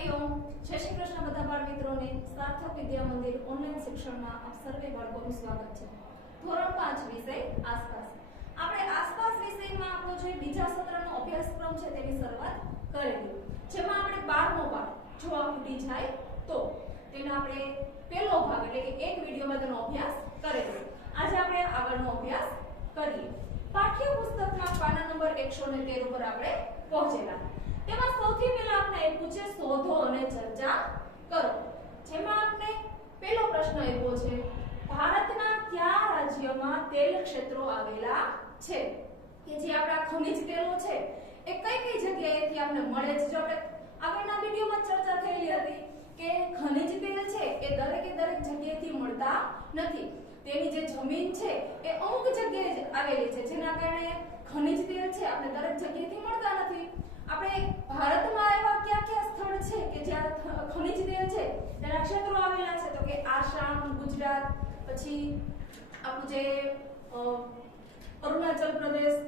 હરિઓમ, જય શ્રી કૃષ્ણ બધા બાળ મિત્રોને સાર્થક વિદ્યા મંદિર ઓનલાઈન શિક્ષણમાં આપ સર્વે બાળકોનું સ્વાગત છે। ધોરણ 5 વિષય આસપાસ। આપણે આસપાસ વિષયમાં આપણો જે બીજા સત્રનો અભ્યાસક્રમ છે તેની શરૂઆત કરેલી, જેમાં આપણે 12મો પાઠ જો આ ફૂટી જાય તો તેનો આપણે પહેલો ભાગ એટલે કે એક વિડિયોમાં તેનો અભ્યાસ કરેલો। આજે આપણે આગળનો અભ્યાસ કરીએ। પાઠ્યપુસ્તકના પાના નંબર 113 ઉપર આપણે પહોંચેલા। તેમાં સૌથી પહેલા આપણે આપ્યું છે શોધો અને ચર્ચા કરો, જેમાં આપણે પહેલો પ્રશ્ન આપ્યો છે ભારતના કયા રાજ્યમાં તેલ ક્ષેત્રો આવેલા છે, કે જે આપણા ખનિજ તેલો છે એ કઈ કઈ જગ્યાએથી આપણે મળે છે। જો આપણે આગળના વિડિયોમાં ચર્ચા થયેલી હતી કે ખનિજ તેલ છે એ દરેક જગ્યાએથી મળતા નથી, તેની જે જમીન છે એ અમુક જગ્યાએ આવેલી છે, જેના કારણે ખનિજ તેલ છે આપણે દરેક જગ્યાએથી મળતા નથી। આપણે ભારતમાં એવા કયા સ્થળ છે કે જ્યાં ખનિજ તેલ છે તેના ક્ષેત્રો આવેલા છે, તો કે આસામ, ગુજરાત, પછી આપણું જે અરુણાચલ પ્રદેશ,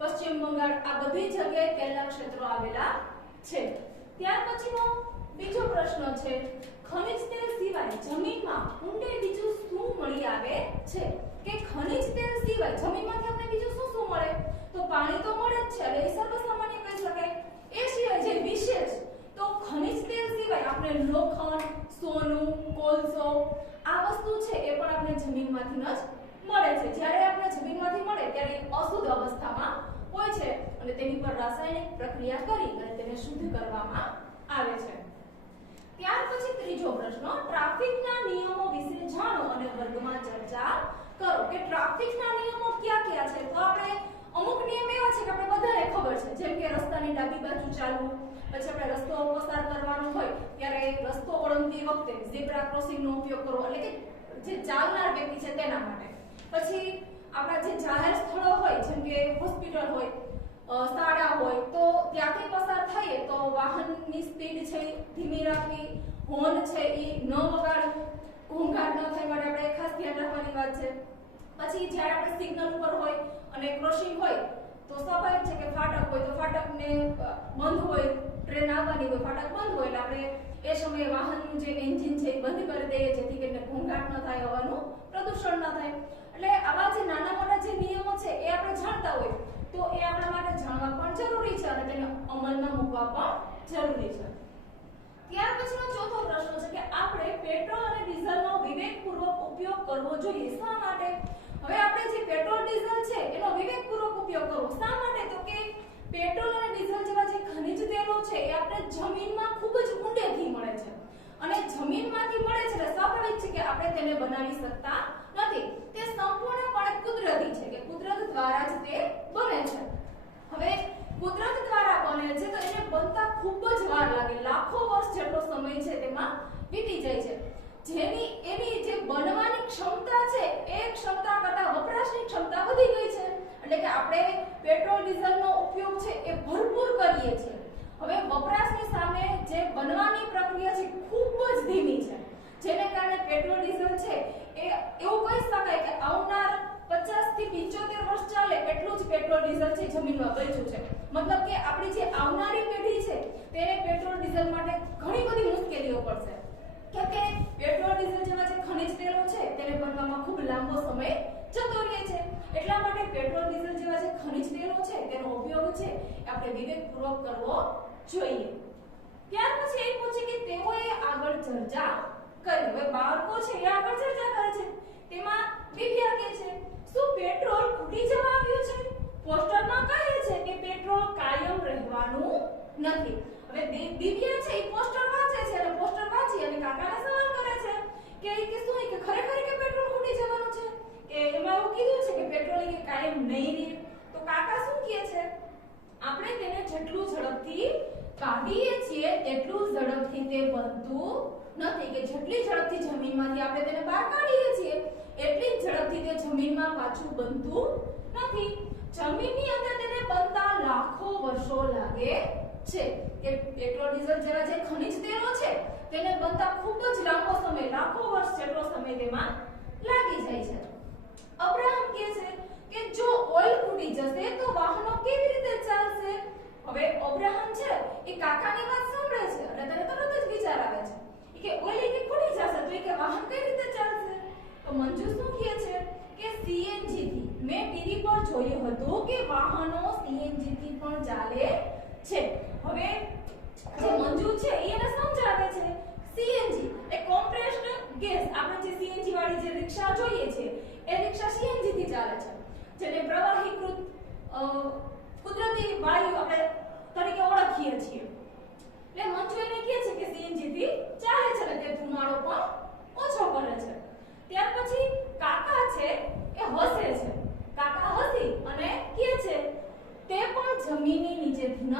પશ્ચિમ બંગાળ, આ બધી જગ્યાએ તેલના ક્ષેત્રો આવેલા છે। ત્યાર પછીનો બીજો પ્રશ્ન છે ખનિજ તેલ સિવાય જમીનમાં ઊંડે બીજું શું મળી આવે છે, કે ખનિજ તેલ સિવાય જમીનમાંથી આપણે બીજું શું મળે, તો પાણી તો મળે જ છે એટલે એ સર્વસામાન્ય કહી શકાય। એ સિવાય જે વિશેષ તો ખનિજ તેલ સિવાય આપણે લોખંડ, સોનું, કોલસો આ વસ્તુ છે એ પણ આપણે જમીનમાંથી જ મળે છે। જ્યારે આપણે જમીનમાંથી મળે ત્યારે અશુદ્ધ અવસ્થામાં હોય છે અને તેની પર રાસાયણિક પ્રક્રિયા કરી અને તેને શુદ્ધ કરવામાં આવે છે। ત્યાર પછી ત્રીજો પ્રશ્ન ટ્રાફિકના નિયમો વિશે જાણો અને વર્ગમાં ચર્ચા કરો, કે ટ્રાફિકના નિયમો કયા છે। તો આપણે અમુક નિયમ એવા છે કે આપણે બધાને ખબર છે, જેમ કે રસ્તાની ડાબી બાજુ ચાલવું, પછી આપણે રસ્તો પસાર કરવાનો હોય ત્યારે રસ્તો ઓળંગતી વખતે ઝીબ્રા ક્રોસિંગનો ઉપયોગ કરવો, એટલે કે જે ચાલનાર વ્યક્તિ છે તેના માટે। પછી આપણા જે જાહેર સ્થળો હોય જેમ કે હોસ્પિટલ હોય, શાળા હોય, તો ત્યાંથી પસાર થઈએ તો વાહનની સ્પીડ છે ધીમી રાખવી, હોર્ન છે એ ન વગાડવું, ઘોંઘાટ ન થાય માટે આપણે ખાસ ધ્યાન રાખવાની વાત છે। પછી જ્યારે આપણે સિગ્નલ ઉપર હોય અને ક્રોસિંગ હોય તો સ્વાભાવિક છે કે ફાટક હોય તો ફાટકને બંધ હોય, ટ્રેન આવવાની હોય, ફાટક બંધ હોય એટલે આપણે એ સમયે વાહનનું જે એન્જિન છે એ બંધ કરી દઈએ, જેથી કરીને ઘોંઘાટ ન થાય, હવાનું પ્રદૂષણ ન થાય। એટલે આવા જે નાના મોટા જે નિયમો છે એ આપણે જાણતા હોય તો એ આપણા માટે જાણવા પણ જરૂરી છે અને તેને અમલમાં મૂકવા પણ જરૂરી છે। ત્યાર પછીનો ચોથો પ્રશ્ન છે કે આપણે પેટ્રોલ અને ડીઝલનો વિવેકપૂર્વક ઉપયોગ કરવો જોઈએ, શા માટે। હવે આપણે જે પેટ્રોલ ડીઝલ છે એનો વિવેકપૂર્વક ઉપયોગ કરવો શા માટે, તો કે પેટ્રોલ અને ડીઝલ જેવા જે ખનિજ તેલો છે એ આપણે જમીનમાં ખૂબ જ ઊંડેથી મળે છે અને જમીનમાંથી મળે છે એટલે સ્વાભાવિક છે કે આપણે તેને બનાવી શકતા નથી, તે સંપૂર્ણપણે કુદરતી છે કે કુદરત દ્વારા જ તે બને છે। હવે કુદરત દ્વારા બને છે તો એને બનતા ખૂબ જ વાર લાગે, લાખો વર્ષ જેટલો સમય છે તેમાં વીતી જાય છે, જેની એની જે બનવાની ક્ષમતા છે એ ક્ષમતા કરતા વપરાશની ક્ષમતા વધી ગઈ છે, એટલે કે આપણે પેટ્રોલ ડીઝલનો ઉપયોગ છે એ ભરપૂર કરીએ છીએ। હવે વપરાશની સામે જે બનવાની પ્રક્રિયા છે ખૂબ જ ધીમી છે, જેને કારણે પેટ્રોલ ડીઝલ છે એ એવું કહી શકાય કે આવનાર 50 થી 75 વર્ષ ચાલે એટલું જ પેટ્રોલ ડીઝલ છે જમીનમાં બચ્યું છે, મતલબ કે આપણી જે આવનારી પેઢી છે તેને પેટ્રોલ ડીઝલ માટે ઘણી બધી મુશ્કેલીઓ પડશે, કેમ કે પેટ્રોલ ડીઝલ જેવા જે ખનિજ તેલો છે તેને બનવામાં ખૂબ લાંબો સમય જતો રહે છે। એટલા માટે પેટ્રોલ ડીઝલ જેવા જે ખનિજ તેલો છે તેનો ઉપયોગ છે આપણે વિવેકપૂર્વક કરવો જોઈએ। ત્યાર પછી એ પૂછે કે તેઓએ આગળ ચર્ચા કરી, હવે બાળકો છે એ આગળ ચર્ચા કરે છે, તેમાં દિવ્યા કહે છે શું પેટ્રોલ ખૂટી જવા આવ્યું છે, પોસ્ટરમાં કહે છે કે પેટ્રોલ કાયમ રહેવાનું નથી। હવે દિવ્યા છે એ પોસ્ટર વાંચે છે અને પોસ્ટર વાંચી અને કાકાને સવાલ કરે છે કે શું કે ખરેખર કે પેટ્રોલ ખૂટી જવાનું છે, કે એમાં એવું કીધું છે કે પેટ્રોલ કે કાયમ નહીં રહે, તો કાકા શું કહે છે આપણે તેને જેટલું ઝડપથી કાઢીએ છીએ એટલું ઝડપથી તે બનતું નથી, કે જેટલી ઝડપથી જમીનમાંથી આપણે તેને બહાર કાઢીએ છીએ એટલી જ ઝડપથી તે જમીનમાં પાછું બનતું નથી, જમીનની અંદર તેને બનતા લાખો વર્ષો લાગે છે, કે પેટ્રોલ ડીઝલ જેવા જે ખનિજ તેલો છે તેને બનતા ખૂબ જ લાંબો સમય, લાખો વર્ષ જેટલો સમય તેમાં લાગી જાય છે। અબ્રાહમ કહે છે કે જો ઓઇલ ખૂટી જશે તો વાહનો કેવી રીતે ચાલશે। હવે અબ્રાહમ છે એ કાકાની વાત સાંભળે છે અને તેને તરત વિચાર આવે છે કે ઓઇલ કે ખોટી જશે તો કે વાહન કઈ રીતે ચાલશે? તો મંજુ શું કહે છે કે સીએનજી થી મેં ટીવી પર જોયું હતું કે વાહનો સીએનજી થી પણ ચાલે છે. હવે જે મંજુ છે એને સમજાવે છે સીએનજી એ કોમ્પ્રેસ્ડ ગેસ, આપણે જે સીએનજી વાળી જે રિક્ષા જોઈએ છે એ રિક્ષા સીએનજી થી ચાલે છે, જેને પ્રવાહીકૃત કુદરતી વાયુ આપણે તરીકે ઓળખીએ છીએ. એટલે મંજુ એને કહે છે કે સીએનજી થી ચાલે છે અને તે ધુમાડો પણ ઓછો કરે છે. ત્યાર પછી કાકા છે એ હસે છે. કાકા હસી અને કહે છે તે પણ જમીનની નીચેથી જ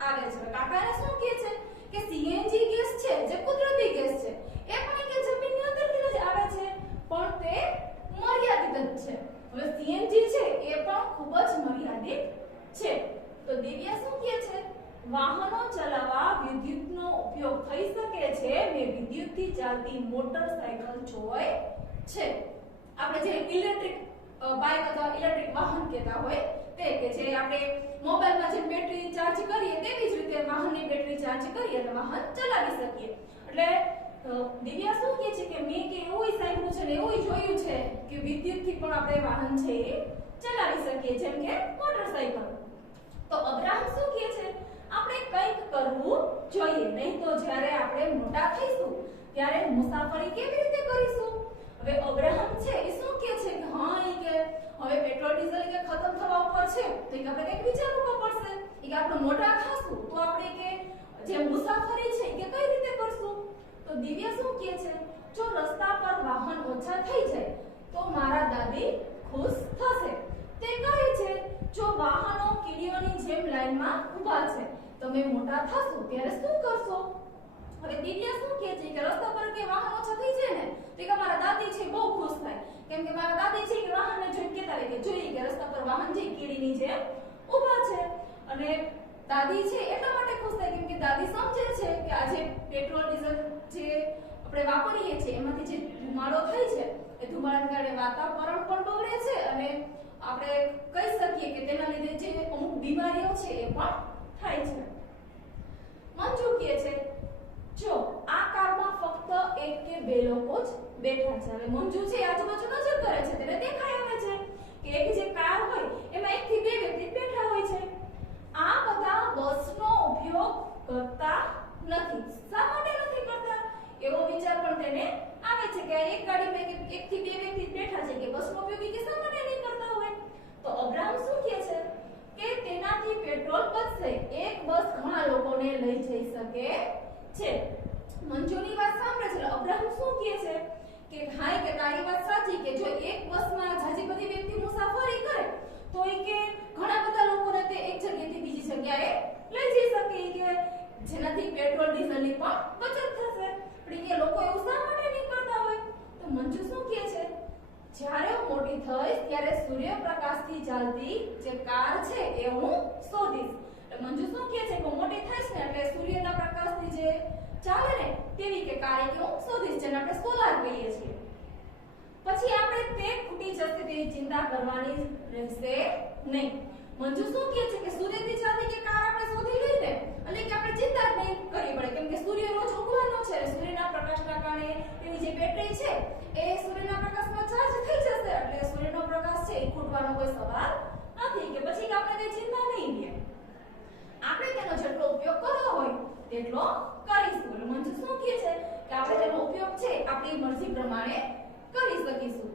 આવે છે. કાકાને શું કહે છે કે સીએનજી ગેસ છે જે કુદરતી ગેસ છે એ પણ કે જમીનની અંદરથી જ આવે છે, પણ તે મર્યાદિત જ છે. હવે સીએનજી છે એ પણ ખૂબ જ મર્યાદિત છે. તો દિવ્યા શું કહે છે? વાહનો ચલાવવા વિદ્યુતનો ઉપયોગ થઈ શકે છે. મેં વિદ્યુતથી ચાલતી મોટરસાયકલ જોઈ છે. આપણે જે ઇલેક્ટ્રિક બાઇક અથવા ઇલેક્ટ્રિક વાહન કહેતા હોય તે કે જે આપણે મોબાઈલમાં જે બેટરી ચાર્જ કરીએ તેવી જ રીતે વાહનની બેટરી ચાર્જ કરી અને વાહન ચલાવી શકીએ. એટલે દિવ્યા શું કહે છે કે મેં કે એવું સાંભળ્યું છે ને એવું જોયું છે કે વિદ્યુતથી પણ આપણે વાહન છે એ ચલાવી શકીએ, જેમ કે મોટરસાયકલ. તો અબ્રાહમ શું કહે છે? આપણે કંઈક કરવું જોઈએ, નહીં તો જ્યારે આપણે મોટા થઈશું ત્યારે મુસાફરી કેવી રીતે કરીશું? હવે અબ્રાહમ છે એ શું કહે છે કે હા એ કે હવે પેટ્રોલ ડીઝલ કે ખતમ થવા ઉપર છે તો કે આપણે કંઈક વિચારવું પડશે. એ કે આપણે મોટા થાશું તો આપણે કે જે મુસાફરી છે કે કઈ રીતે કરશું? તો દિવ્યા શું કહે છે? જો રસ્તા પર વાહન ઓછા થઈ જાય તો મારા દાદી ખુશ થશે. તે કહે છે જો વાહનો કીડીઓની જેમ લાઈનમાં ઊભા છે તમે મોટા થશો ત્યારે શું કરશો? હવે દિવ્યા શું કહે છે કે રસ્તા પર કે વાહન ઓછા થઈ જાય ને તો કે મારા દાદી છે બહુ ખુશ થાય, કેમ કે મારા દાદી છે કે વાહનને જોઈને કહેતા રહે કે જોઈએ કે રસ્તા પર વાહન છે કીડીની જેમ ઊભા છે. અને દાદી છે એટલા માટે ખુશ થાય કેમ કે દાદી સમજે છે કે આ જે પેટ્રોલ ડીઝલ જે આપણે વાપરીએ છીએ એમાંથી જે ધુમાડો થાય છે એ ધુમાડાને કારણે વાતાવરણ પણ બગડે છે અને આપણે કહી શકીએ કે તેના લીધે જે અમુક બીમારીઓ છે એ પણ થાય છે. મંજુ કહે છે જો આ કારમાં ફક્ત એક કે બે લોકો જ બેઠા છે. હવે મંજુ છે આજુબાજુ નજર કરે છે તેને દેખાય આવે છે કે એક જે કાર હોય એમાં એક થી બે વ્યક્તિ બેઠા હોય છે. આ બધા બસનો ઉપયોગ કરતા નથી. શા માટે નથી કરતા એવો વિચાર પણ તેને આવે છે કે એક ગાડીમાં એક થી બે વ્યક્તિ બેઠા છે કે બસનો ઉપયોગ કે શા માટે નહીં કરતા હોય? તો અબ્રાહમ શું કહે છે કે તેનાથી પેટ્રોલ બચશે. એક બસ ઘણા લોકોને લઈ જઈ શકે છે. મંજુની વાત સાંભળે છે અબ્રાહમ શું કહે છે કે હા કે તારી વાત સાચી કે જો એક બસમાં જાજી બધી વ્યક્તિ મુસાફરી કરે તો એ કે ઘણા બધા લોકોને તે એક જગ્યાએથી બીજી જગ્યાએ લઈ જઈ શકે કે જેનાથી પેટ્રોલ ડીઝલની પણ બચત થશે. પણ કે લોકો એવું શા માટે નહીં કરતા હોય? તો મંજુ શું કહે છે જ્યારે હું મોટી થઈશ ત્યારે સૂર્યપ્રકાશથી ચાલતી જે કાર છે એ હું શોધીશ. એટલે મંજુ શું કહે છે કે મોટી થઈશ ને એટલે સૂર્યના પ્રકાશથી જે ચાલે ને તેવી કે કાર કે હું શોધીશ, જેને આપણે સોલાર કહીએ છીએ. પછી આપણે તે ખૂટી જશે તેની ચિંતા કરવાની રહેશે નહીં. મંજુ શું કહે છે કે સૂર્યથી ચાલતી કે કાર આપણે શોધી લઈએ એટલે કે આપણે ચિંતા જ નહીં કરવી પડે, કેમ કે સૂર્ય રોજ ઉગવાનો છે. સૂર્યના પ્રકાશના કારણે એની જે બેટરી છે એ સૂર્યના પ્રકાશમાં ચાર્જ થઈ જશે એટલે સૂર્યનો પ્રકાશ છે એ ખૂટવાનો કોઈ સવાલ નથી કે પછી કે આપણે તે ચિંતા નહીં લે. આપણે તેનો જેટલો ઉપયોગ કરવો હોય તેટલો કરીશું. મંજુ શું કહે છે કે આપણે તેનો ઉપયોગ છે આપણી મરજી પ્રમાણે કરી શકીશું.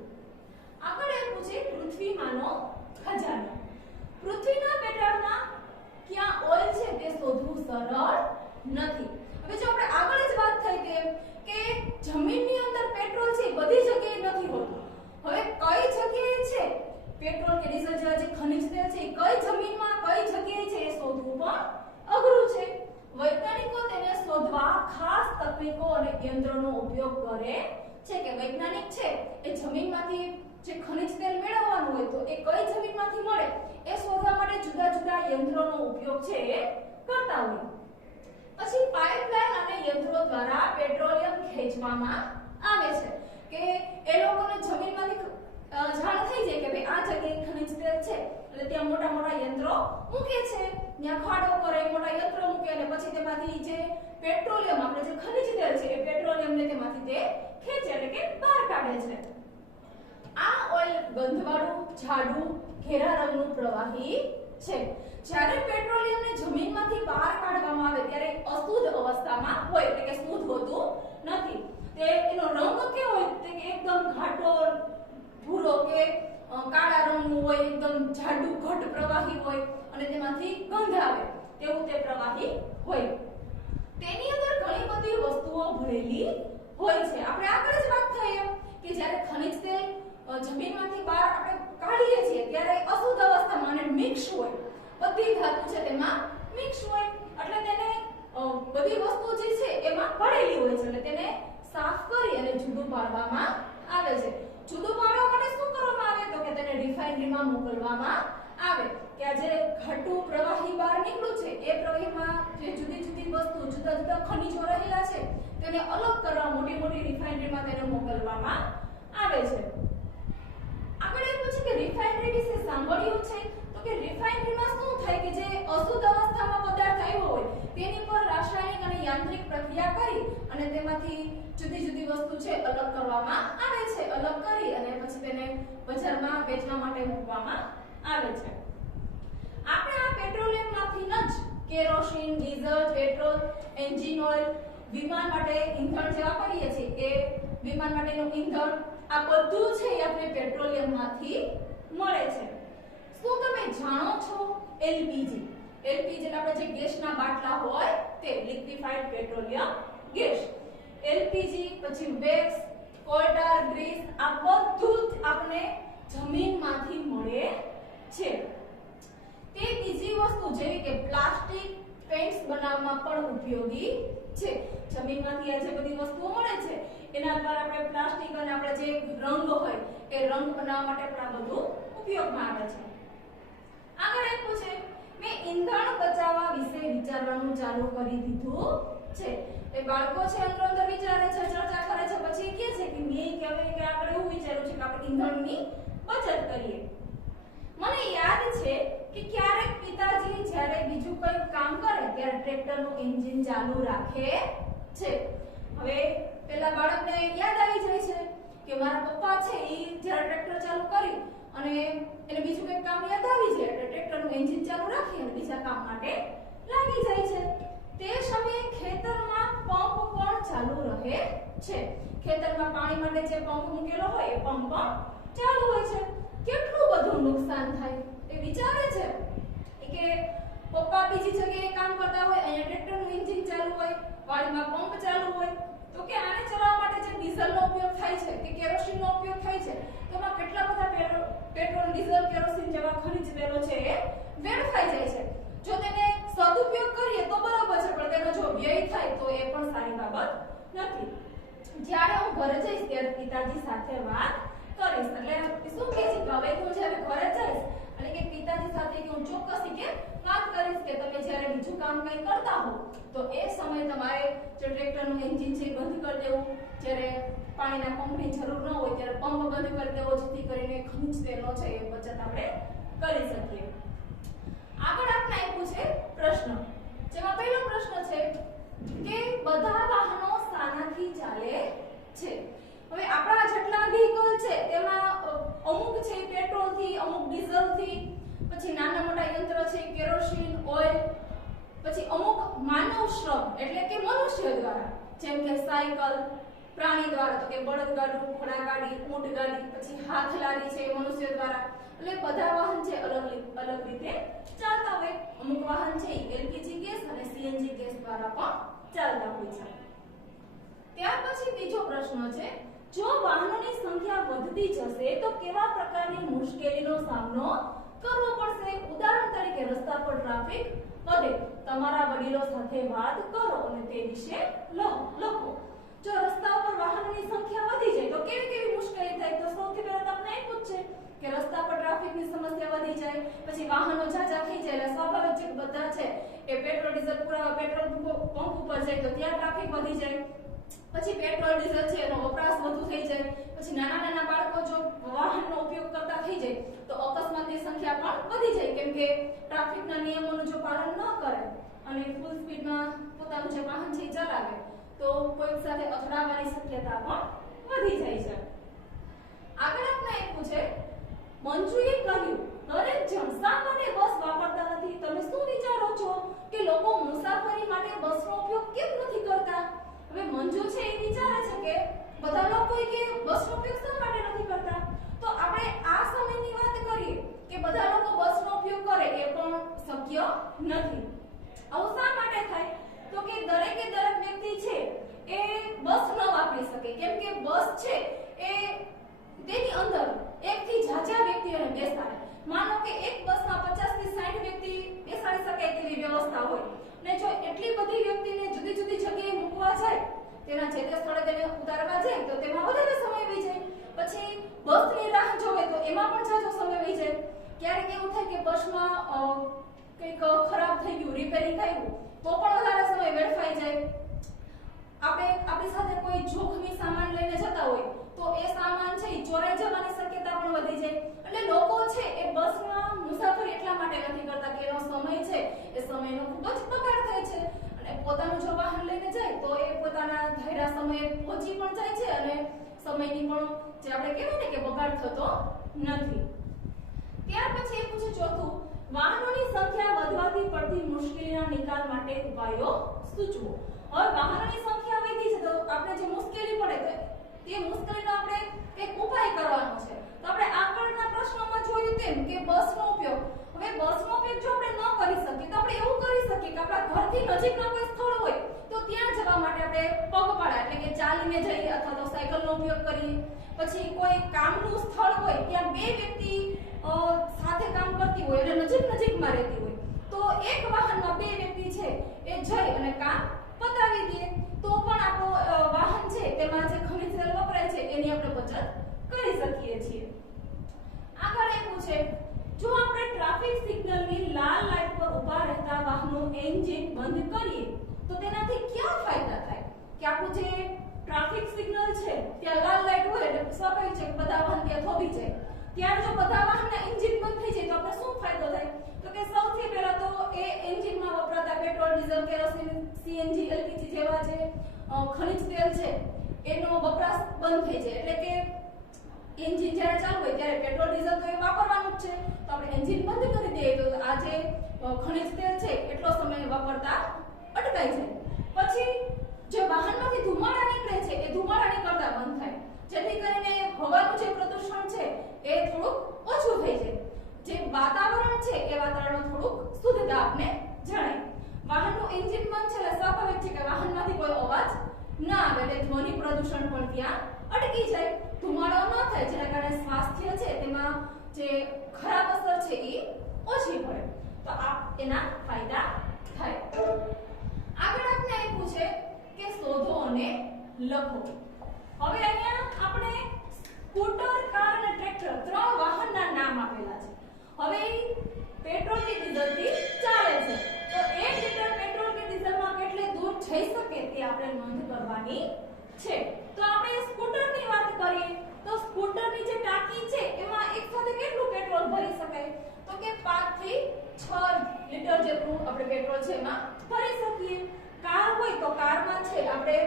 આગળ એ પૂછે પૃથ્વીમાંનો ખજાનો. પૃથ્વીના પેટાળમાં ક્યાં ઓઇલ છે તે શોધવું સરળ નથી. હવે જો આપણે આગળ જ વાત થઈ તેમ કે જમીનની અંદર પેટ્રોલ છે બધી જગ્યાએ નથી હોતું. હવે કઈ જગ્યાએ છે પેટ્રોલ કે ડીઝલ જેવા જે ખનિજ તેલ છે કઈ જમીનમાં કઈ જગ્યાએ છે એ શોધવું પણ અઘરું છે. વૈજ્ઞાનિકો તેને શોધવા ખાસ તકનીકો અને યંત્રોનો ઉપયોગ કરે છે કે વૈજ્ઞાનિક છે એ જમીનમાંથી જે ખનિજ તેલ મેળવવાનું હોય તો એ કઈ જમીનમાંથી મળે એ શોધવા માટે જુદા જુદા યંત્રોનો ઉપયોગ છે એ કરતા હોય. પછી પાઇપલાઇન અને યંત્રો દ્વારા પેટ્રોલિયમ ખેંચવામાં આવે છે કે એ લોકોને જમીનમાંથી જાણ થઈ જાય કે ભાઈ આ જગ્યાએ ખનિજ તેલ છે એટલે ત્યાં મોટા મોટા યંત્રો મૂકે છે, ત્યાં ખાડો કરે, મોટા યંત્ર મૂકે અને પછી તેમાંથી જે પેટ્રોલિયમ આપણે જે ખનિજ તેલ છે એ પેટ્રોલિયમને તેમાંથી તે ખેંચે એટલે કે બહાર કાઢે છે. આ ઓઇલ ગંધવાળું, જાડું, ઘેરા રંગનું પ્રવાહી છે. જ્યારે પેટ્રોલિયમને જમીનમાંથી બહાર કાઢવામાં આવે ત્યારે અશુદ્ધ અવસ્થામાં હોય એટલે કે શુદ્ધ હોતું નથી. તે એનો રંગ કેવો હોય તે એકદમ ઘાટો ભૂરો કે કાળા રંગનું હોય, એકદમ જાડું ઘટ પ્રવાહી હોય અને તેમાંથી ગંધ આવે તેવું તે પ્રવાહી હોય. તેની અંદર ઘણી બધી વસ્તુઓ ભરેલી હોય છે. આપણે આગળ જ વાત થઈ એમ કે જ્યારે ખનિજ તેલ જમીનમાંથી બહાર આપણે કાઢીએ છીએ ત્યારે અશુદ્ધ અવસ્થામાં અને મિક્સ હોય, બધી ધાતુ છે તેમાં મિક્સ હોય એટલે તેને બધી વસ્તુ જે છે એમાં ભરેલી હોય છે એટલે તેને સાફ કરી અને જુદું પાડવામાં આવે છે. જુદું પાડવા માટે શું કરવામાં આવે તો કે તેને રિફાઇનરીમાં મોકલવામાં આવે કે આ જે ઘાટું પ્રવાહી બહાર નીકળ્યું છે એ પ્રવાહીમાં જે જુદી જુદી વસ્તુ, જુદા જુદા ખનિજો રહેલા છે તેને અલગ કરવા મોટી મોટી રિફાઇનરીમાં તેને મોકલવામાં આવે છે. આગળ એ પૂછ્યું કે રિફાઇનરી વિશે સાંભળ્યું છે તો કે રિફાઇનરીમાં શું થાય કે જે અશુદ્ધ અવસ્થામાં પદાર્થ આવ્યો હોય તેની પર રાસાયણિક અને યાંત્રિક પ્રક્રિયા કરી અને તેમાંથી જુદી જુદી વસ્તુ છે અલગ કરવામાં આવે છે. અલગ કરી અને પછી તેને બજારમાં વેચવા માટે મૂકવામાં આવે છે. આપણે આ પેટ્રોલિયમમાંથી જ kerosene, diesel, petrol, engine oil, વિમાન માટે ઈંધણ જે વાપરીએ છીએ એ વિમાન માટેનું ઈંધણ આ બધું છે એ આપણે પેટ્રોલિયમમાંથી મળે છે. શું તમે જાણો છો એલપીજી? એલપીજી એટલે આપણે જે ગેસના બાટલા હોય તે લિક્વિફાઈડ પેટ્રોલિયમ ગેસ. એલપીજી પછી વેક્સ, કોલટાર, ગ્રીસ આ બધું જ આપણે જમીનમાંથી મળે છે. તે બીજી વસ્તુ જેવી કે પ્લાસ્ટિક, પેઇન્ટ્સ બનાવવામાં પણ ઉપયોગી છે. જમીનમાંથી આ જે બધી વસ્તુઓ મળે છે એના દ્વારા આપણે પ્લાસ્ટિક અને આપણે જે રંગ હોય એ રંગ બનાવવા માટે પણ આ બધું ઉપયોગમાં આવે છે. આગળ એક પૂછે મેં ઈંધણ બચાવવા વિશે વિચારવાનું ચાલુ કરી દીધું છે. એ બાળકો છે અંદર વિચારે છે, ચર્ચા કરે છે, પછી કહે છે કે મેં કહેવાય કે આપણે એવું વિચાર્યું છે કે આપણે ઈંધણની બચત કરીએ. મને યાદ છે કે ક્યારેક પિતાજી જ્યારે બીજું કંઈ કામ કરે ત્યારે ટ્રેક્ટરનું એન્જિન ચાલુ રાખે છે. હવે પેલા બાળકને યાદ આવી જાય છે કે મારા પપ્પા છે એ જ્યારે ટ્રેક્ટર ચાલુ કરી અને એને બીજું કંઈક કામ યાદ આવી જાય એટલે ટ્રેક્ટરનું એન્જિન ચાલુ રાખી અને બીજા કામ માટે લાગી જાય છે. તે સમયે ખેતરમાં પંપ પણ ચાલુ રહે છે. ખેતરમાં પાણી માટે જે પંપ મૂકેલો હોય એ પંપ પણ ચાલુ હોય છે. કેટલું બધું નુકસાન થાય એ વિચારે છે કે પપ્પા બીજી જગ્યાએ કામ કરતા હોય, અહીંયા ટ્રેક્ટરનું એન્જિન ચાલુ હોય, વાડીમાં પંપ ચાલુ હોય તો કે આને ચલાવવા માટે જે ડીઝલનો ઉપયોગ થાય છે કે કેરોસીનનો ઉપયોગ થાય છે તો એમાં કેટલા બધા પેટ્રોલ, ડીઝલ, કેરોસીન જેવા ખનિજ તેલો છે એ વેડફાઈ જાય છે. જો તેને સદુપયોગ કરીએ તો બરાબર છે પણ તેનો જો વ્યય થાય તો એ પણ સારી બાબત નથી. જ્યારે હું ઘરે જઈશ ત્યારે પિતાજી સાથે વાત કરીશ એટલે શું કહે છે કે હવે હું જ્યારે ઘરે જઈશ અને કે પિતાજી સાથે કે હું ચોક્કસ કે વાત કરીશ કે તમે જ્યારે બીજું કામ કંઈ કરતા હો તો એ સમયે તમારે જે ટ્રેક્ટરનું એન્જિન છે બંધ કરી દેવું, જ્યારે પાણીના પંપની જરૂર ન હોય ત્યારે પંપ બંધ કરી દેવો જેથી કરીને ખનિજ તેલનો છે એ બચત આપણે કરી શકીએ. આગળ આપણે આપ્યું છે પ્રશ્ન, જેમાં પહેલો પ્રશ્ન છે કે બધા વાહનો શાનાથી ચાલે છે? હવે આપણા જેટલા વ્હીકલ છે તેમાં અમુક છે પેટ્રોલ થી, અમુક ડીઝલ થી, પછી નાના મોટા યંત્ર છે કેરોસીન, ઓઇલ, પછી અમુક માનવ શ્રમ એટલે કે મનુષ્ય દ્વારા જેમ કે સાયકલ, પ્રાણી દ્વારા તો કે બળદગાડું, ઘોડાગાડી, ઊંટગાડી, પછી હાથલારી છે મનુષ્ય દ્વારા. એટલે બધા વાહન છે અલગ અલગ રીતે ચાલતા હોય. અમુક વાહન છે એલપીજી ગેસ અને સીએનજી ગેસ દ્વારા પણ ચાલતા હોય છે. ત્યાર પછી બીજો પ્રશ્ન છે જો વાહનોની સંખ્યા વધતી જશે તો કેવા પ્રકારની મુશ્કેલીનો સામનો કરવો પડશે? ઉદાહરણ તરીકે રસ્તા પર ટ્રાફિક વધે, તમારા વડીલો સાથે વાત કરો અને તે વિશે લખો. જો રસ્તા પર વાહનોની સંખ્યા વધી જાય તો કેવી કેવી મુશ્કેલી થાય? તો સૌથી પહેલા તમને એ પૂછે કે રસ્તા પર ટ્રાફિકની સમસ્યા વધી જાય, પછી વાહનો ઝાઝા થઈ જાય એટલે સ્વાભાવિક છે બધા છે એ પેટ્રોલ ડીઝલ પુરાવા પેટ્રોલ પંપ ઉપર જાય તો ત્યાં ટ્રાફિક વધી જાય, પછી પેટ્રોલ ડીઝલ છે એનો વપરાશ વધુ થઈ જાય, પછી નાના નાના બાળકો જો વાહનનો ઉપયોગ કરતા થઈ જાય તો અકસ્માતની સંખ્યા પણ વધી જાય, કેમ કે ટ્રાફિકના નિયમોનું જો પાલન ન કરે અને ફૂલ સ્પીડમાં પોતાનું જે વાહન છે ચલાવે તો કોઈ સાથે અથડાવાની શક્યતા પણ વધી જાય છે. આગળ આપણે એ પૂછે, મંજુએ કહ્યું દરેક જણ શા માટે બસ વાપરતા નથી? તમે શું વિચારો છો કે લોકો મુસાફરી માટે બસનો ઉપયોગ કેમ નથી કરતા? હવે મંજુ છે એ વિચારે છે કે બધા લોકો કે બસનો ઉપયોગ શા માટે નથી કરતા? તો આપણે આ સમયની વાત કરીએ કે બધા લોકો બસનો ઉપયોગ કરે એ પણ શક્ય નથી. આવું શા માટે થાય? તો કે દરેક વ્યક્તિ છે એ બસ ન વાપરી શકે, કેમ કે બસ છે એ તેની અંદર એકથી ઝાઝા વ્યક્તિઓને બેસાડે. માનો કે એક બસમાં 50 થી 60 વ્યક્તિ બેસાડી શકાય તેવી વ્યવસ્થા હોય ને જો એટલી બધી વ્યક્તિને જુદી જુદી જગ્યાએ મૂકવા જાય, તેના જે તે સ્થળે તેને ઉતારવા જાય તો તેમાં વધારે સમય વહી જાય. પછી બસની રાહ જોવે તો એમાં પણ ઝાઝો સમય વહી જાય. ક્યારેક એવું થાય કે બસમાં કંઈક ખરાબ થઈ ગયું, રિપેરિંગ થયું તો પણ વધારે સમય વેડફાઈ જાય. આપણે આપણી સાથે કોઈ જોખમી સામાન લઈને જતા હોય તો એ સામાન છે ચોરાઈ જવાની શક્યતા પણ વધી જાય. એટલે લોકો છે એ બસમાં મુસાફરી એટલા માટે નથી કરતા કે એનો સમય છે એ સમયનો ખૂબ જ બગાડ થાય છે અને પોતાનું જો વાહન લઈને જાય તો એ પોતાના ધાર્યા સમયે પહોંચી પણ જાય છે અને સમયની પણ જે આપણે કહેવાય ને કે બગાડ થતો નથી. ત્યાર પછી એ પૂછે ચોથું, વાહનોની સંખ્યા વધવાથી પડતી મુશ્કેલીના નિકાલ માટે ઉપાયો સૂચવો. હવે વાહનોની સંખ્યા વધી છે તો આપણે જે મુશ્કેલી પડે તો તે મુશ્કેલીનો આપણે એક ઉપાય કરવાનો છે. તો આપણે આગળના પ્રશ્નોમાં જોયું તેમ કે બસનો ઉપયોગ. હવે બસનો ઉપયોગ જો આપણે ન કરી શકીએ તો આપણે એવું કરી શકીએ કે આપણા ઘરથી નજીકના કોઈ સ્થળ હોય તો ત્યાં જવા માટે આપણે પગપાળા એટલે કે ચાલીને જઈએ અથવા તો સાયકલનો ઉપયોગ કરીએ. પછી કોઈ કામનું સ્થળ હોય ત્યાં બે વ્યક્તિ સાથે કામ કરતી હોય અને નજીકમાં રહેતી હોય તો એક વાહનમાં બે વ્યક્તિ છે એ જઈ અને કામ પતાવી દે તો પણ આપણો વાહન છે તેમાં જે ખનિજ તેલ વપરાય છે એની આપણે બચત કરી શકીએ છીએ. આગળ એ પૂછે, જો આપણે ટ્રાફિક સિગ્નલની લાલ લાઈટ પર ઊભા રહેતા વાહનનું એન્જિન બંધ કરીએ તો તેનાથી કયા ફાયદા થાય? કે આપણું જે ટ્રાફિક સિગ્નલ છે ત્યાં લાલ લાઈટ હોય એટલે સ્વાભાવિક છે કે બધા વાહન ત્યાં થોભી જાય. ત્યારે જો બધા વાહનના એન્જિન બંધ થઈ જાય તો આપણે શું ફાયદો થાય? તો કે સૌથી પહેલા તો એ એન્જિનમાં વપરાતા petrol, diesel, kerosene, CNG, LPG જેવા જે ખનિજ તેલ છે એનો વપરાશ બંધ થઈ જાય. એટલે કે એન્જિન જ્યારે ચાલુ હોય ત્યારે પેટ્રોલ, ડીઝલ તો એ વાપરવાનું જ છે તો આપણે એન્જિન બંધ કરી દઈએ તો આ જે ખનિજ તેલ છે એટલો સમય વાપરતા અટકાઈ જાય. પછી જે વાહનમાંથી ધુમાડા નીકળે છે એ ધુમાડા નીકળતા બંધ થાય, જેથી કરીને હવાનું જે પ્રદૂષણ છે એ થોડુંક ઓછું થઈ જાય. જે વાતાવરણ છે એ વાતાવરણમાં થોડુંક શુદ્ધતા આપને જણાય. વાહનનું એન્જિન બંધ છે એટલે સ્વાભાવિક છે કે વાહનમાંથી કોઈ અવાજ ના આવે એટલે ધ્વનિ પ્રદૂષણ પણ ત્યાં અટકી જાય, ધુમાડો ન થાય જેના કારણે સ્વાસ્થ્ય છે તેમાં જે ખરાબ અસર છે એ ઓછી પડે. તો આ એના ફાયદા થાય. આગળ આપણે એ પૂછે કે શોધો અને લખો. હવે અહીંયા આપણે સ્કૂટર, કાર અને ટ્રેક્ટર ત્રણ વાહનના નામ આપેલા છે. હવે પેટ્રોલ કે ડીઝલથી ચાલે છે તો 1 લિટર પેટ્રોલ કે ડીઝલમાં કેટલે દૂર જઈ શકે તે આપણે નોંધ કરવાની છે. તો આપણે સ્કૂટરની વાત કરીએ તો સ્કૂટરની જે ટાંકી છે એમાં એક સાથે કેટલું પેટ્રોલ ભરી શકાય? તો કે 5 થી 6 લિટર જેટલું આપણે પેટ્રોલ છે એમાં ભરી શકીએ. કાર હોય તો કારમાં છે આપણે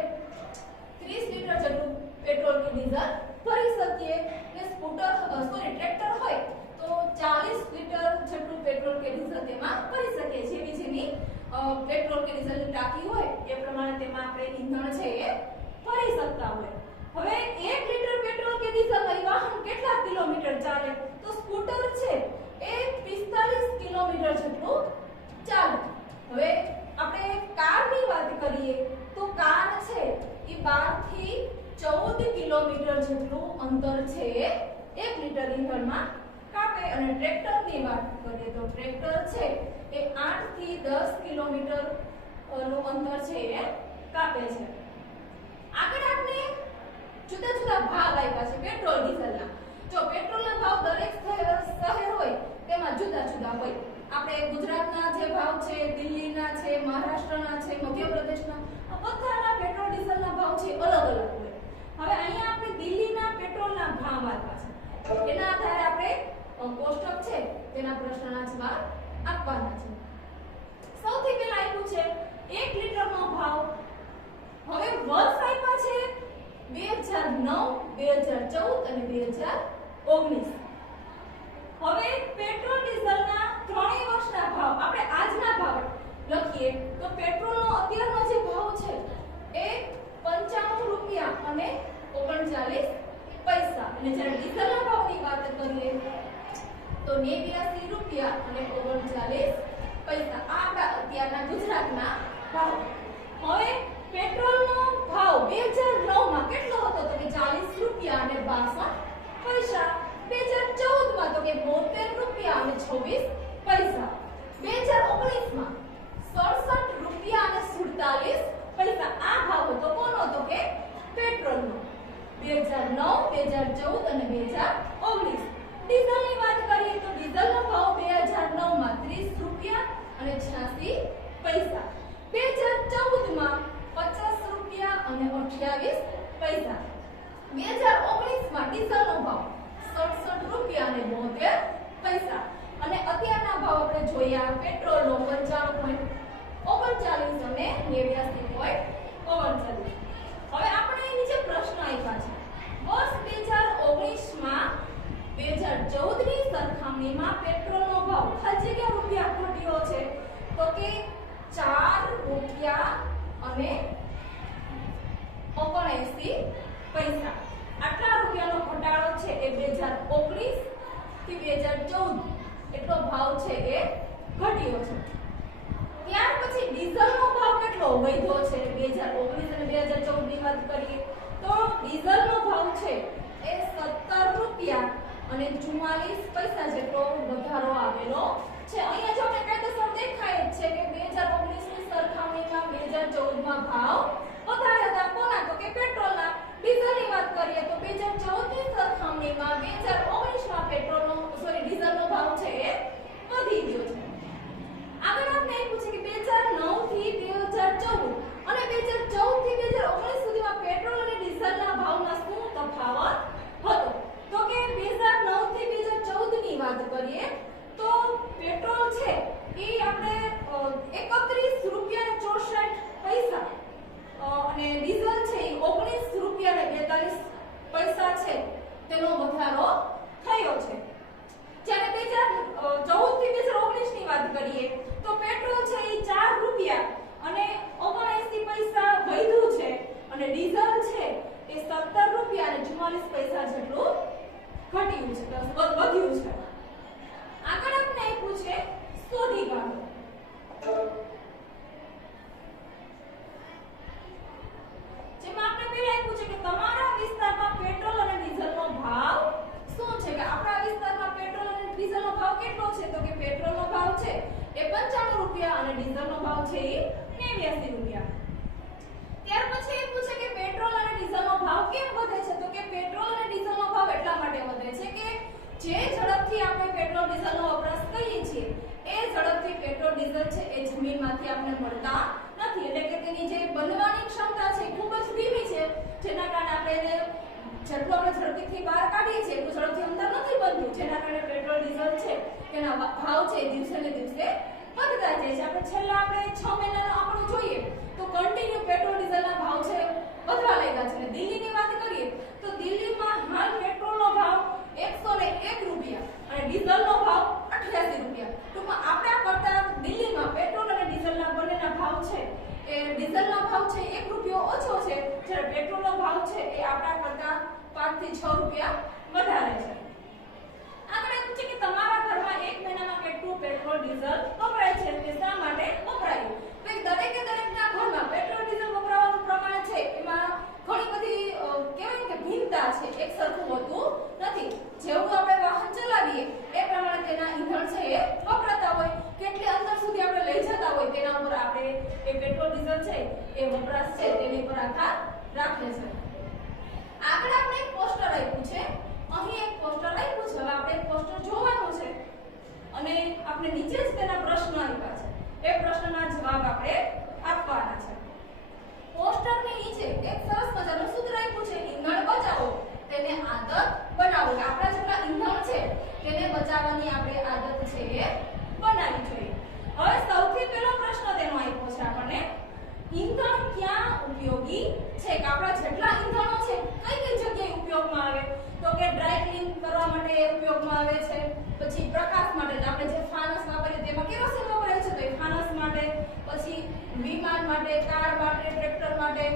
30 લિટર જેટલું પેટ્રોલ કે ડીઝલ ભરી શકીએ. ને ટ્રેક્ટર હોય તો 40 લિટર જેટલું પેટ્રોલ કે ડીઝલ તેમાં ભરી શકીએ. જેવી જેની પેટ્રોલ કે ડીઝલની ટાંકી હોય એ પ્રમાણે તેમાં આપણે ઈંધણ છે એ ભરી શકતા હોય. હવે 1 લિટર પેટ્રોલ કે ડીઝલમાં વાહન કેટલા કિલોમીટર ચાલે? તો સ્કૂટર છે એ 45 કિલોમીટર જેટલું ચાલે. હવે આપણે કારની વાત કરીએ તો કાર છે એ 12 થી 14 કિલોમીટર જેટલું અંતર છે એ 1 લિટર ઈંધણમાં કાપે. અને ટ્રેક્ટરની વાત કરીએ તો ટ્રેક્ટર છે એ 8 થી 10 કિલોમીટર નું અંતર છે એ કાપે છે. આગળ આપણે જુદા જુદા ભાવ આપ્યા છે પેટ્રોલ ડીઝલના. જો પેટ્રોલના ભાવ દરેક શહેર હોય તેમાં જુદા જુદા હોય. આપણે ગુજરાતના જે ભાવ છે, દિલ્હીના છે, મહારાષ્ટ્રના છે, મધ્યપ્રદેશના, બધાના પેટ્રોલ ડીઝલના ભાવ છે અલગ અલગ હોય. હવે અહીંયા આપણે દિલ્હીના પેટ્રોલ 2014 અને 2019. હવે પેટ્રોલ ડીઝલના ત્રણેય વર્ષના ભાવ આપણે આજના ભાવ લખીએ તો પેટ્રોલનો અત્યારનો જે ભાવ છે એ 95 રૂપિયા અને 39 પૈસા અને જ્યારે ડીઝલના ભાવની વાત કરીએ તો 89 રૂપિયા અને 39 પૈસા. આ આપણા અત્યારના ગુજરાતના ભાવ. હવે પેટ્રોલનો ભાવ 2009 માં કેટલો હતો તો કે 40 રૂપિયા અને 62 પૈસા. 2014 માં તો કે 72 રૂપિયા અને 26 પૈસા. 2019 માં 67 રૂપિયા અને 47 પૈસા. આ ભાવ હતો કોનો તો કે પેટ્રોલનો. 2009, 2014 અને 2019. ડીઝલની વાત કરીએ તો ડીઝલનો ભાવ 2009 માં 30 રૂપિયા અને 86 પૈસા. 2014 માં 50 રૂપિયા અને 28 પૈસા. 2019 માં ડીઝલનો ભાવ 67 રૂપિયા અને 72 પૈસા. અને અત્યારના ભાવ આપણે જોઈએ પેટ્રોલનો 95.39 અને 89.39. હવે આપણે નીચે પ્રશ્ન આપ્યા છે. વર્ષ 2019 માં 2014 ની સરખામણીમાં પેટ્રોલનો ભાવ ખાલી જગ્યા રૂપિયા ઘટ્યો છે તો કે 4 રૂપિયા અને 79 પૈસા. આટલા રૂપિયાનો ઘટાડો છે એ 2019 થી 2014 એટલો ભાવ છે એ ઘટ્યો છે. ત્યાર પછી ડીઝલનો ભાવ કેટલો વધ્યો છે 2019 અને 2014 ની વાત કરીએ તો ડીઝલનો ભાવ છે એ 17 રૂપિયા અને 44 પૈસા જેટલો વધારો આવેલો છે. અહીંયા જો આપણે કાયદેસર દેખાય જ છે કે 2019 ની સરખામણીમાં 2014 માં ભાવ વધારે હતા. કોના તો કે પેટ્રોલના. ડીઝલની વાત કરીએ તો 2014 ની સરખામણીમાં 2019 માં ડીઝલનો ભાવ છે એ વધી ગયો છે. આગળ આપણે એ પૂછે કે 2009 થી 2014 અને 2014 થી 2019 સુધીમાં પેટ્રોલ અને ડીઝલના ભાવમાં શું તફાવત હતો તો કે 2009 થી 2014 ની વાત કરીએ તો પેટ્રોલ છે એ આપણે 31 રૂપિયા અને 64 પૈસા અને ડીઝલ છે એ 19 રૂપિયા અને 42 પૈસા છે તેનો વધારો થયો છે. જ્યારે 2014 થી 2019 ની વાત કરીએ તો પેટ્રોલ છે એ 4 રૂપિયા અને 79 પૈસા વધ્યું છે અને ડીઝલ છે એ 17 રૂપિયા અને 44 પૈસા જેટલું ઘટ્યું છે વધ્યું છે. આગળ આપણે એ પૂછે શોધી કાઢો. જેમાં આપણે પહેલા એ પૂછે કે તમારા વિસ્તારમાં પેટ્રોલ અને ડીઝલનો ભાવ શું છે કે આપણા વિસ્તારમાં પેટ્રોલ અને ડીઝલનો ભાવ કેટલો છે તો કે પેટ્રોલનો ભાવ છે એ 95 રૂપિયા અને ડીઝલનો ભાવ છે એ 89 રૂપિયા. ત્યાર પછી એ પૂછે કે પેટ્રોલ અને ડીઝલનો ભાવ કેમ વધે છે તો કે પેટ્રોલ અને ડીઝલનો ભાવ એટલા માટે વધે છે કે જે ઝડપથી આપણે પેટ્રોલ ડીઝલનો વપરાશ કરીએ છીએ એ ઝડપથી પેટ્રોલ ડીઝલ છે એ જમીનમાંથી આપણે મળતા નથી. એટલે કે તેની જે બનવાની ક્ષમતા છે ખૂબ જ ધીમી છે જેના કારણે આપણે એને જેટલું આપણે ઝડપથી બહાર કાઢીએ છીએ એટલું ઝડપથી અંદર નથી બનતું જેના કારણે પેટ્રોલ ડીઝલ છે તેના ભાવ છે દિવસે ને દિવસે વધતા જાય છે. આપણે છેલ્લા 6 મહિનાનો આંકડો જોઈએ તો કન્ટિન્યુ પેટ્રોલ ડીઝલના ભાવ છે વધવા લાગ્યા છે. દિલ્હીની વાત કરીએ તો દિલ્હીમાં હાલ પેટ્રોલનો ભાવ 101 રૂપિયા અને ડીઝલનો ભાવ 88 રૂપિયા. ટૂંકમાં આપણા કરતા દિલ્હીમાં પેટ્રોલ અને ડીઝલના બંનેના ભાવ છે એ ડીઝલનો ભાવ છે 1 રૂપિયો ઓછો છે જ્યારે પેટ્રોલનો ભાવ છે એ આપણા કરતા 5 થી 6 રૂપિયા વધારે છે. આગળ એ પૂછે કે તમારા ઘરમાં એક મહિનામાં કેટલું પેટ્રોલ ડીઝલ વપરાય છે તે શા માટે વપરાય તો દરેકના ઘરમાં પેટ્રોલ ડીઝલ વપરાવાનું પ્રમાણ છે એમાં ઘણી બધી કહેવાય કે ભિન્નતા છે. એક સરખું હોતું નથી. જેવું આપણે વાહન ચલાવીએ એ પ્રમાણે તેના ઈંધણ છે એ વપરાતા હોય. કેટલી અંતર સુધી આપણે લઈ જતા હોય તેના ઉપર આપણે એ પેટ્રોલ ડીઝલ છે એ વપરાશ છે તેની પર આધાર રાખે છે. આગળ આપણે એક પોસ્ટર આપ્યું છે. અહીં એક પોસ્ટર આપ્યું છે. હવે આપણે એક પોસ્ટર જોવાનું છે અને આપણે નીચે જ તેના પ્રશ્ન આપ્યા છે. એ પ્રશ્નના જવાબ આપણે આપવાના છે. પોસ્ટરની નીચે એક સરસ મજાનું સૂત્ર આપ્યું છે ઈંધણ બચાવો તેને આદત બનાવો. આપણા જેટલા ઈંધણ છે તેને બચાવવાની આપણે આદત છે એ બનાવવી જોઈએ. હવે સૌથી પહેલો પ્રશ્ન તેનો આપ્યો છે આપણને ઈંધણ ક્યાં ઉપયોગી છે કે આપણા જેટલા ઈંધણો છે કઈ કઈ જગ્યાએ ઉપયોગમાં કરવા માટે ઉપયોગમાં આવે છે. પછી પ્રકાશ માટે એટલે આપણે જે ફાનસ વાપરીએ તેમાં કેરોસીન વપરાય છે તો એ ફાનસ માટે, પછી વિમાન માટે, કાર માટે, ટ્રેક્ટર માટે.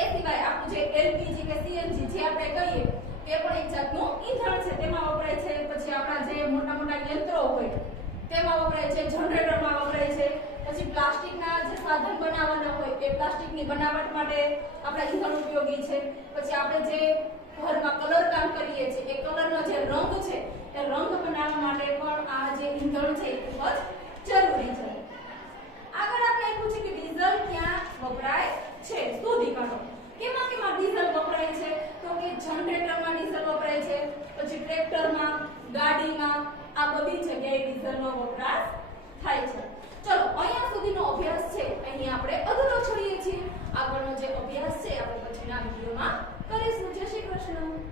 એ સિવાય આપણું જે એલપીજી કે સીએનજી જે આપણે કહીએ તે પણ એક જાતનું ઈંધણ છે, તેમાં વપરાય છે. પછી આપણા જે મોટા મોટા યંત્રો હોય તેમાં વપરાય છે, જનરેટરમાં વપરાય છે. પછી પ્લાસ્ટિકના જે સાધન બનાવવાના હોય એ પ્લાસ્ટિકની બનાવટ માટે આપણા ઈંધણ ઉપયોગી છે. પછી આપણે જે ઘરમાં કલર કામ કરીએ છીએ એ કલરનો જે રંગ છે એ રંગ બનાવવા માટે પણ આ જે ઈંધણ છે એ ખૂબ જ જરૂરી છે. આગળ આપણે પૂછ્યું કે ડીઝલ ક્યાં વપરાય છે, શોધી કાઢો. કેમાં ડીઝલ વપરાય છે તો કે જનરેટરમાં ડીઝલ વપરાય છે, પછી ટ્રેક્ટરમાં, ગાડીમાં, આ બધી જગ્યાએ ડીઝલનો વપરાશ થાય છે. ચલો અહીંયા સુધીનો અભ્યાસ છે અહીં આપણે અધૂરો છોડીએ છીએ. આગળનો જે અભ્યાસ છે આપણે પછીના વિડિયોમાં કરીશું. જય શ્રી કૃષ્ણ.